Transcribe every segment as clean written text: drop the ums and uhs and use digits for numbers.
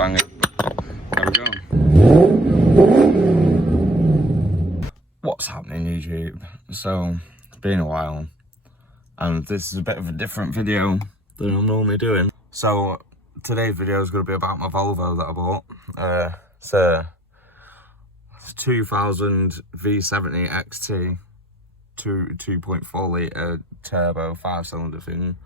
bang it. There we go. What's happening, YouTube? So, it's been a while, and this is a bit of a different video than I'm normally doing. So, today's video is going to be about my Volvo that I bought. It's a 2000 V70 XT 2.4 litre turbo 5-cylinder thing.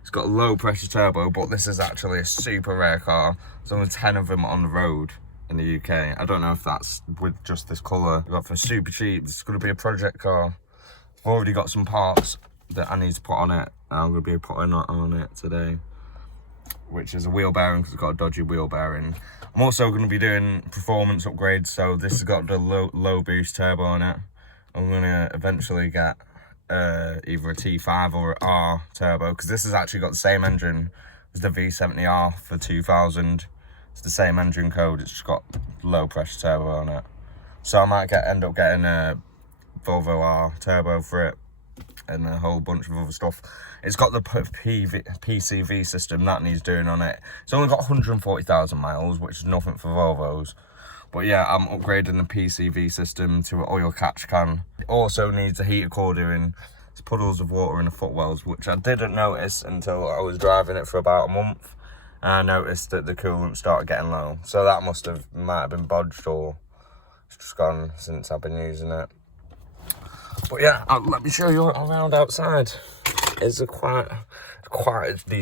It's got a low pressure turbo, but this is actually a super rare car. There's only 10 of them on the road in the UK. I don't know if that's with just this colour. I got for super cheap. It's going to be a project car. I've already got some parts that I need to put on it. I'm going to be putting on it today, which is a wheel bearing because it's got a dodgy wheel bearing. I'm also going to be doing performance upgrades. So this has got the low boost turbo on it. I'm going to eventually get either a T5 or an R turbo, because this has actually got the same engine as the V70R for 2000. It's the same engine code, it's just got low pressure turbo on it. So I might end up getting a Volvo R turbo for it and a whole bunch of other stuff. It's got the PCV system that needs doing on it. It's only got 140,000 miles, which is nothing for Volvos. But yeah, I'm upgrading the PCV system to an oil catch can. It also needs a heater core doing. It's puddles of water in the footwells, which I didn't notice until I was driving it for about a month. And I noticed that the coolant started getting low. So that might have been bodged, or it's just gone since I've been using it. But yeah, let me show you around outside. These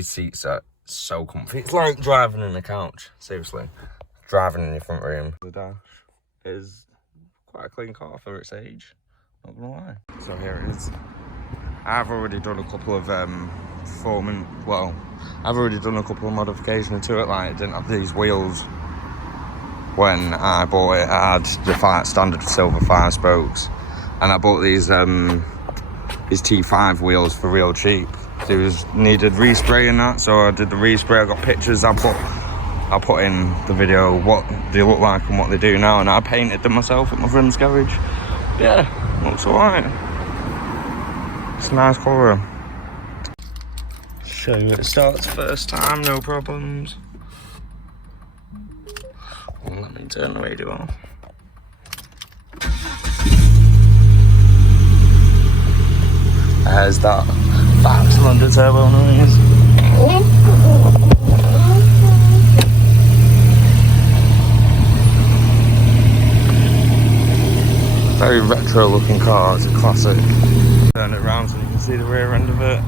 seats are so comfy. It's like driving in a couch, seriously. Driving in your front room. The dash is quite a clean car for its age, not gonna lie. So here it is. I've already done a couple of modifications to it. Like, it didn't have these wheels when I bought it. I had the standard silver 5 spokes, and I bought these T5 wheels for real cheap. They needed respray and that, so I did the respray. I got pictures. I'll put in the video what they look like and what they do now, and I painted them myself at my friend's garage. Yeah, looks alright. It's a nice colour. Show you it starts first time, no problems. Well, let me turn the radio off. There's that 5-cylinder turbo noise. Very retro looking car, it's a classic. Turn it around so you can see the rear end of it.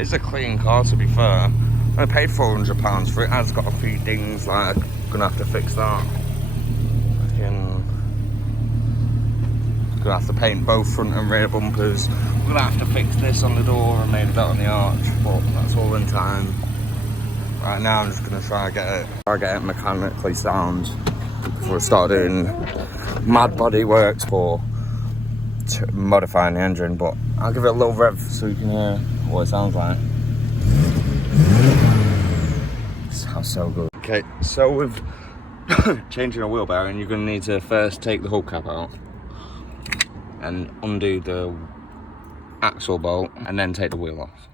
It's a clean car, to be fair. I paid £400 for it. It has got a few dings, like I'm gonna have to fix that. Gonna have to paint both front and rear bumpers. We're gonna have to fix this on the door and maybe that on the arch, but that's all in time. Right now I'm just gonna try get it mechanically sound before I start doing mad body works for modifying the engine. But I'll give it a little rev so you can hear what it sounds like. It sounds so good. Okay, so with changing a wheel bearing, you're gonna need to first take the hubcap out and undo the axle bolt, and then take the wheel off.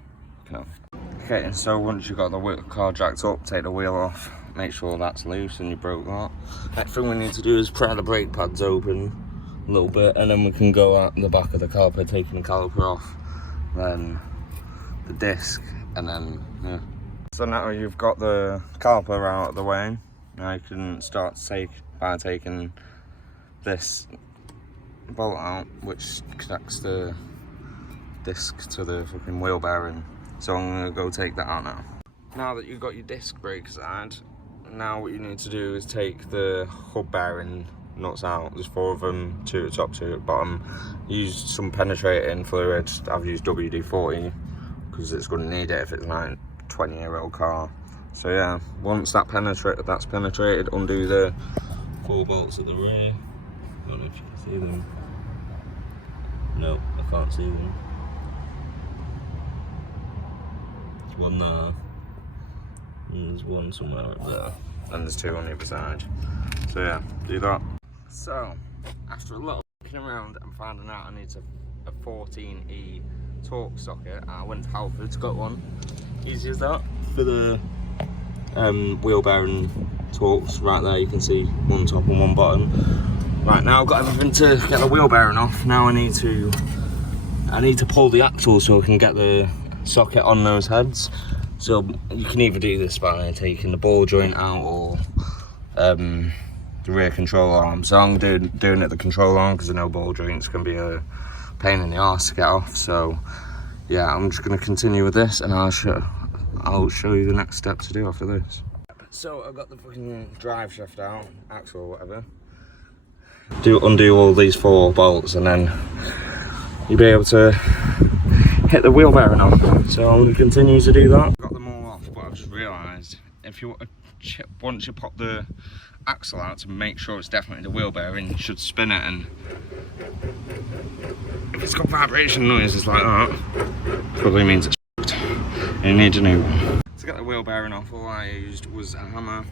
Okay, and so once you've got the car jacked up, take the wheel off, make sure that's loose and you broke that. Next thing we need to do is pry the brake pads open a little bit, and then we can go out the back of the car by taking the caliper off, then the disc, and then, yeah. So now you've got the caliper out of the way, now you can start by taking this bolt out, which connects the disc to the fucking wheel bearing. So I'm gonna go take that out now. Now that you've got your disc brake side, now what you need to do is take the hub bearing nuts out. There's 4 of them, 2 at the top, 2 at the bottom. Use some penetrating fluid. I've used WD-40 because it's gonna need it if it's like a 20-year-old car. So yeah, once that's penetrated, undo the 4 bolts at the rear. I don't know if you can see them. No, I can't see them. There's one there, and there's one somewhere up there, and there's 2 on the other side. So yeah, do that. So, after a lot of looking around and finding out I need a 14E torque socket, I went to Halfords, got one, Easy as that. For the wheel bearing torques, right there you can see one top and one bottom. Right, now I've got everything to get the wheel bearing off. Now I need to pull the axle so I can get the socket on those heads. So you can either do this by taking the ball joint out or the rear control arm. So I'm doing it the control arm because I know ball joints can be a pain in the arse to get off. So yeah, I'm just going to continue with this, and I'll show you the next step to do after this. So I've got the fucking drive shaft out, axle or whatever. Undo all these 4 bolts, and then you'll be able to hit the wheel bearing off. So I'm going to continue to do that. I've got them all off, but I've just realised if you once you pop the axle out to make sure it's definitely the wheel bearing, you should spin it, and if it's got vibration noises like that, probably means it's fucked. You need a new one. To get the wheel bearing off, all I used was a hammer,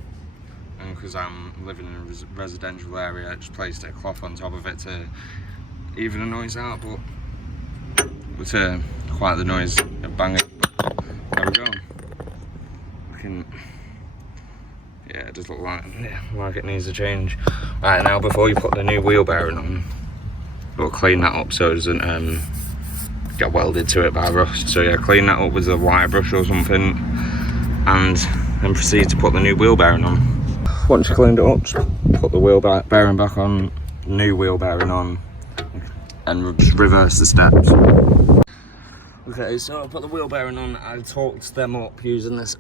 and because I'm living in a residential area, I just placed a cloth on top of it to even the noise out, but with quite the noise of banging. There we go. Yeah, it does look like it needs a change. Right, now before you put the new wheel bearing on, you've got to clean that up so it doesn't get welded to it by rust. So yeah, clean that up with a wire brush or something, and then proceed to put the new wheel bearing on. Once you cleaned it up, just put the wheel bearing back on, new wheel bearing on, and just reverse the steps. Okay, so I put the wheel bearing on. I torqued them up using this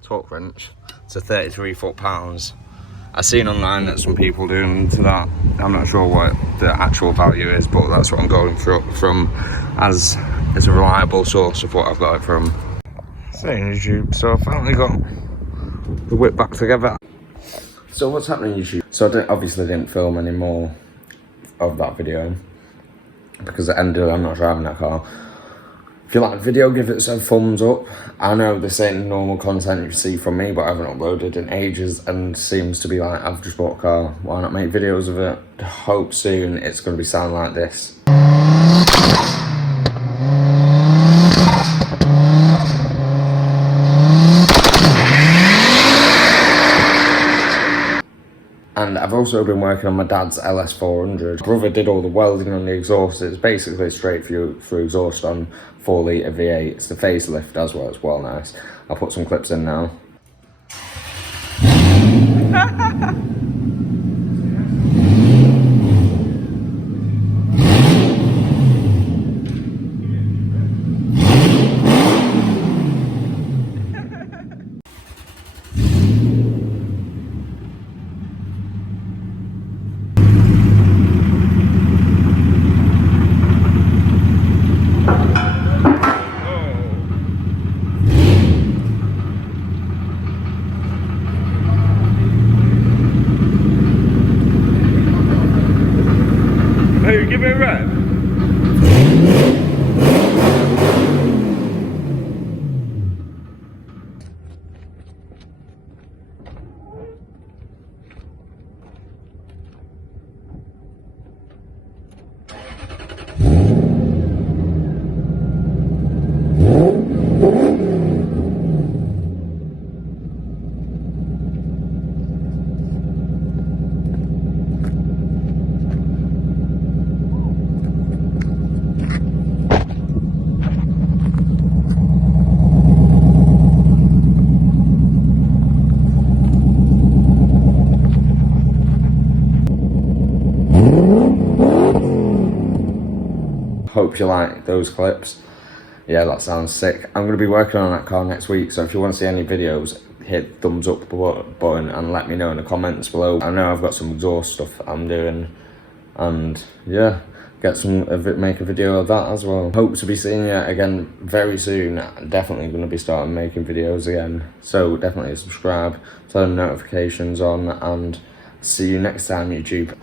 torque wrench to 33 foot-pounds. I've seen online that some people doing to that. I'm not sure what the actual value is, but that's what I'm going from as a reliable source of what I've got it from. Saying YouTube, so I finally got the whip back together. So what's happening YouTube? So I obviously didn't film any more of that video because I'm not driving that car. If you like the video, give it a thumbs up. I know this ain't normal content you see from me, but I haven't uploaded in ages, and seems to be like, I've just bought a car, why not make videos of it? Hope soon it's going to be sound like this. And I've also been working on my dad's LS400. My brother did all the welding on the exhaust. It's basically straight through exhaust on 4 litre V8. It's the facelift as well, it's well nice. I'll put some clips in now. Hey, give me a rev. Hope you like those clips. Yeah, that sounds sick. I'm going to be working on that car next week, so if you want to see any videos, hit thumbs up button and let me know in the comments below. I know I've got some exhaust stuff I'm doing, and yeah, make a video of that as well. Hope to be seeing you again very soon. Definitely going to be starting making videos again, so definitely subscribe, turn notifications on, and see you next time YouTube.